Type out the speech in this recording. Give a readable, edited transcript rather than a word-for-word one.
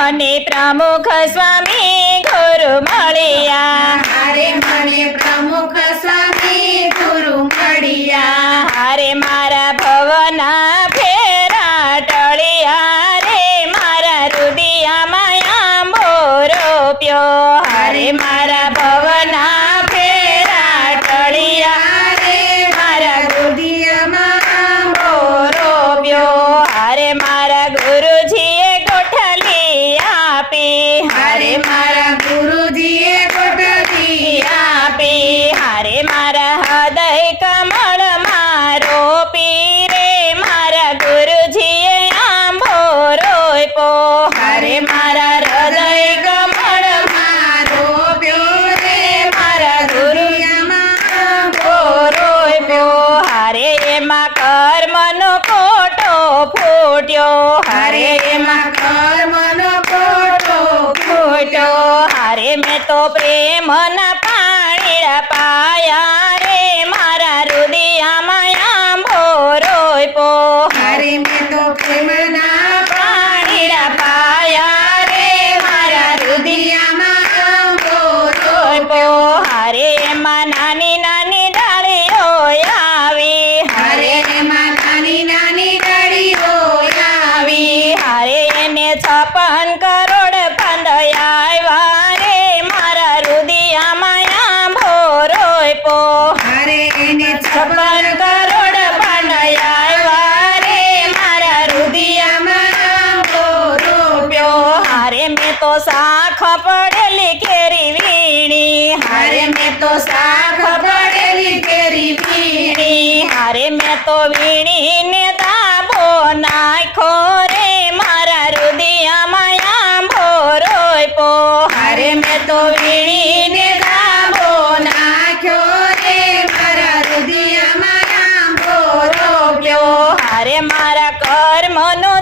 મને પ્રમુખ સ્વામી ગુરુ મળ્યા હારે મને પ્રમુખ સ્વામી ગુરુ મળ્યા હારે મારા ભવના ફેરા ટળ્યા રે મારા રુદિયામાં આંબો રોપ્યો હારે મારા ભવના ફેરા ટળ્યા રે મારા રુદિયામાં આંબો રોપ્યો હારે મારા ગુરુજીએ ગોઠલી આપી હારે મારા ગુરુજીએ ગોઠલી આપી હારે મારા હૃદય કમળમાં રોપી રે મારા ગુરુજીએ આંબો રોપ્યો હારે મારા હૃદય કમળમાં રોપ્યો રે મારા ગુરુજીમાં આંબો રોપ્યો હારે એમાં કર્મનો કોટો ફૂટ્યો હારે એમાં કર્મનો કોટો ફૂટ્યો હારે મેં તો પ્રેમના પાણીડા પાયા રે મારા રુદિયામાં આંબો રોપ્યો હારે મેં તો પ્રેમના પાણીડા પાયા રે મારા રુદિયામાં આંબો રોપ્યો હારે એમાં નાની નાની ડાળીઓ આવી હારે એમાં નાની નાની ડાળીઓ આવી હારે એને 56 કરોડ પાંદયા રે મારા રુદિયામાં આંબો રોપ્યો હારે એને 56 કરોડ પાંદયા રે મારા રુદિયામાં આંબો રોપ્યો હારે મેં તો શાખ પડેલી કેરી વીણી હારે મેં તો શાખ પડેલી કેરી વીણી હારે મેં તો વીણીને દાબો નાખો રે મારા રુદિયામાં આંબો રોપ્યો હારે મેં તો વીણીને દાબો નાખ્યો રે મારા રુદિયામાં આંબો રોપ્યો હારે મારા કર્મનો